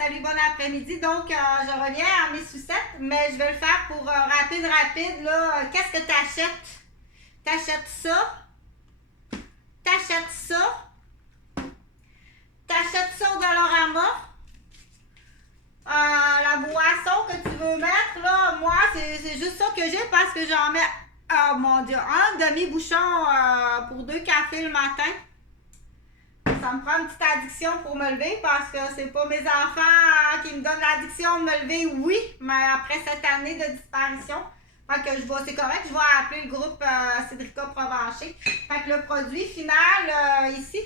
Salut, bon après-midi. Donc, je reviens à mes sucettes, mais je vais le faire pour rapide. Là, qu'est-ce que tu achètes? T'achètes ça? T'achètes ça? T'achètes ça au Dollarama? La boisson que tu veux mettre, là, moi, c'est juste ça que j'ai parce que j'en mets, oh mon Dieu, un demi-bouchon pour 2 cafés le matin. Ça me prend une petite addiction pour me lever parce que c'est pas mes enfants qui me donnent l'addiction de me lever, oui, mais après cette année de disparition. Fait que c'est correct, je vais appeler le groupe Cédrica Provencher. Fait que le produit final ici,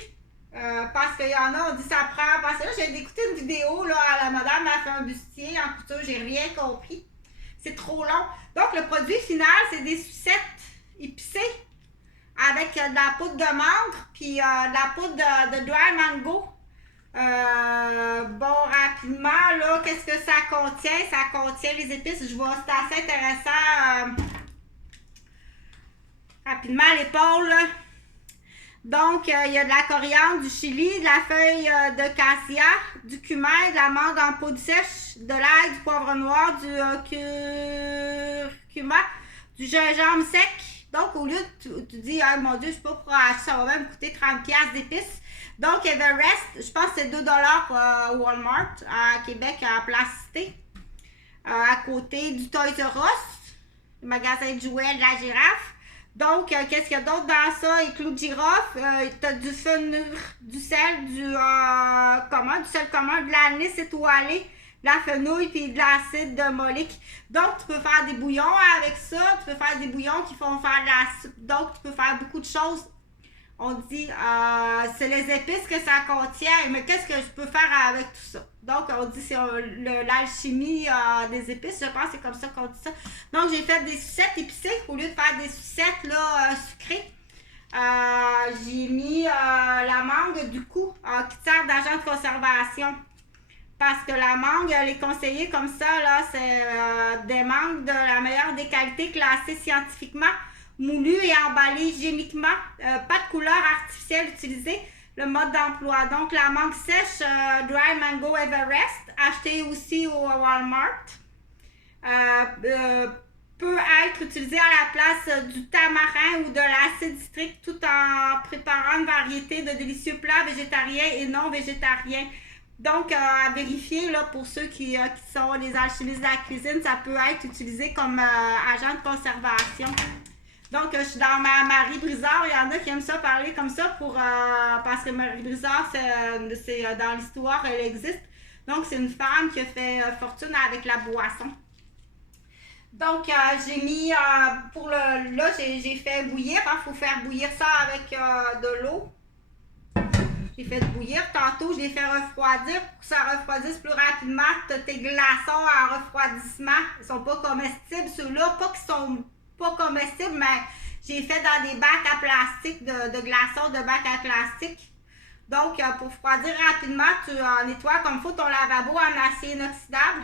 parce qu'il y en a, on dit ça prend. Parce que là, j'ai écouté une vidéo, là, la madame m'a fait un bustier en couture, j'ai rien compris. C'est trop long. Donc, le produit final, c'est des sucettes épicées avec de la poudre de mangue puis de la poudre de dry mango. Bon, rapidement, là, qu'est-ce que ça contient? Ça contient les épices. Je vois, c'est assez intéressant. Rapidement, l'épaule. Donc, il y a de la coriandre, du chili, de la feuille de cassia, du cumin, de la mangue en poudre sèche, de l'ail, du poivre noir, du curcuma, du gingembre sec. Donc, au lieu de tu dis, ah mon Dieu, je ne sais pas pour acheter, ça va même coûter 30$ d'épices. Donc, Everest, je pense que c'est 2$ au Walmart, à Québec, à Place Cité, à côté du Toys R Us, le magasin de jouets de la girafe. Donc, qu'est-ce qu'il y a d'autre dans ça? Et clous de girofle, tu as du fenouil, du sel, du sel commun, de l'anis étoilé, de la fenouil puis de l'acide de molique. Donc, tu peux faire des bouillons avec ça. Tu peux faire des bouillons qui font faire de la soupe. Donc, tu peux faire beaucoup de choses. On dit, c'est les épices que ça contient, mais qu'est-ce que je peux faire avec tout ça? Donc, on dit, c'est l'alchimie des épices, je pense que c'est comme ça qu'on dit ça. Donc, j'ai fait des sucettes épicées au lieu de faire des sucettes là, sucrées. J'ai mis la mangue, du coup, qui sert d'agent de conservation. Parce que la mangue, elle est conseillée comme ça, là, c'est des mangues de la meilleure des qualités classées scientifiquement, moulues et emballées hygiéniquement, pas de couleur artificielle utilisée, le mode d'emploi. Donc, la mangue sèche Dry Mango Everest, achetée aussi au Walmart, peut être utilisée à la place du tamarin ou de l'acide citrique tout en préparant une variété de délicieux plats végétariens et non végétariens. Donc, à vérifier là, pour ceux qui sont les alchimistes de la cuisine, ça peut être utilisé comme agent de conservation. Donc, je suis dans Marie Brizard. Il y en a qui aiment ça parler comme ça parce que Marie Brizard, c'est dans l'histoire, elle existe. Donc, c'est une femme qui a fait fortune avec la boisson. Donc, j'ai mis, là, j'ai fait bouillir. Il faut faire bouillir ça avec de l'eau. J'ai fait bouillir. Tantôt, je l'ai fait refroidir pour que ça refroidisse plus rapidement. Tu as tes glaçons en refroidissement. Ils ne sont pas comestibles. Ceux-là, pas qu'ils sont pas comestibles, mais j'ai fait dans des bacs à plastique, de glaçons de bacs à plastique. Donc, pour refroidir rapidement, tu nettoies comme il faut ton lavabo en acier inoxydable.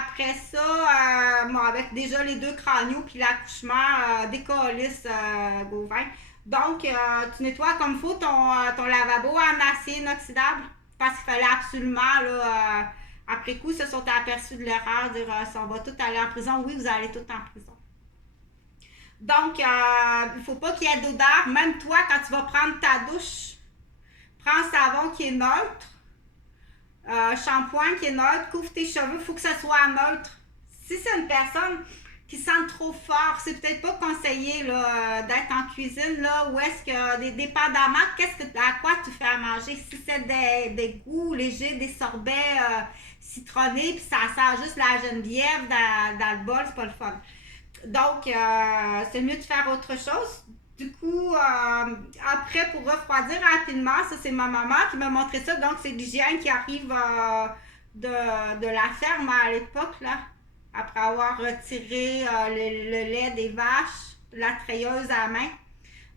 Après ça, avec déjà les 2 craniaux puis l'accouchement, décollisse Gauvin. Donc, tu nettoies comme il faut ton lavabo en acier inoxydable parce qu'il fallait absolument, là, après coup, ils se sont aperçus de l'erreur, dire si on va tous aller en prison. Oui, vous allez tous en prison. Donc, il ne faut pas qu'il y ait d'odeur. Même toi, quand tu vas prendre ta douche, prends un savon qui est neutre, shampoing qui est neutre, couvre tes cheveux, il faut que ça soit neutre. Si c'est une personne qui sent trop fort, c'est peut-être pas conseillé là, d'être en cuisine, là, où est-ce que, dépendamment, à quoi tu fais à manger. Si c'est des goûts légers, des sorbets citronnés, puis ça sent juste la geneviève dans le bol, c'est pas le fun. Donc, c'est mieux de faire autre chose. Du coup, après, pour refroidir rapidement, ça, c'est ma maman qui m'a montré ça. Donc, c'est l'hygiène qui arrive de la ferme à l'époque, là. Après avoir retiré le lait des vaches, la treilleuse à la main.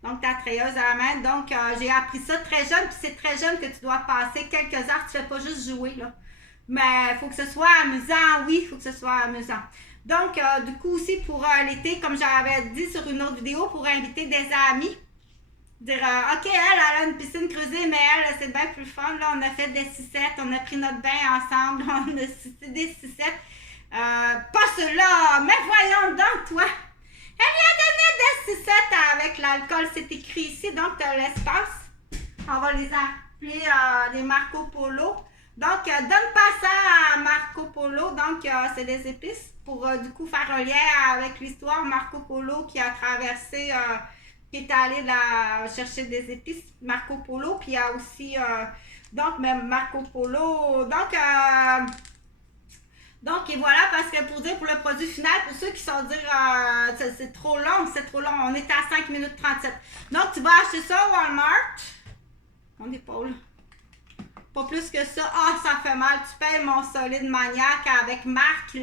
Donc, ta treilleuse à la main. Donc, j'ai appris ça très jeune. Puis, c'est très jeune que tu dois passer quelques heures. Tu ne fais pas juste jouer, là. Mais il faut que ce soit amusant. Oui, il faut que ce soit amusant. Donc, du coup aussi, pour l'été, comme j'avais dit sur une autre vidéo, pour inviter des amis, Dire, OK, elle a une piscine creusée, mais elle, c'est bien plus fun. Là, on a fait des sucettes, on a pris notre bain ensemble, on a sucé des sucettes. Pas cela, mais voyons donc, toi. Elle lui a donné des sucettes avec l'alcool, c'est écrit ici, donc tu as l'espace. On va les appeler les Marco Polo. Donc, donne pas ça à Marco Polo. Donc, c'est des épices pour du coup faire un lien avec l'histoire Marco Polo qui a traversé, qui est allé chercher des épices. Marco Polo, puis il y a aussi, donc, même Marco Polo. Donc, et voilà, parce que pour dire pour le produit final, pour ceux qui sont dire c'est trop long, on était à 5 minutes 37. Donc, tu vas acheter ça au Walmart. On n'est pas là. Pas plus que ça. Ah, ça fait mal. Tu payes mon solide maniaque avec marque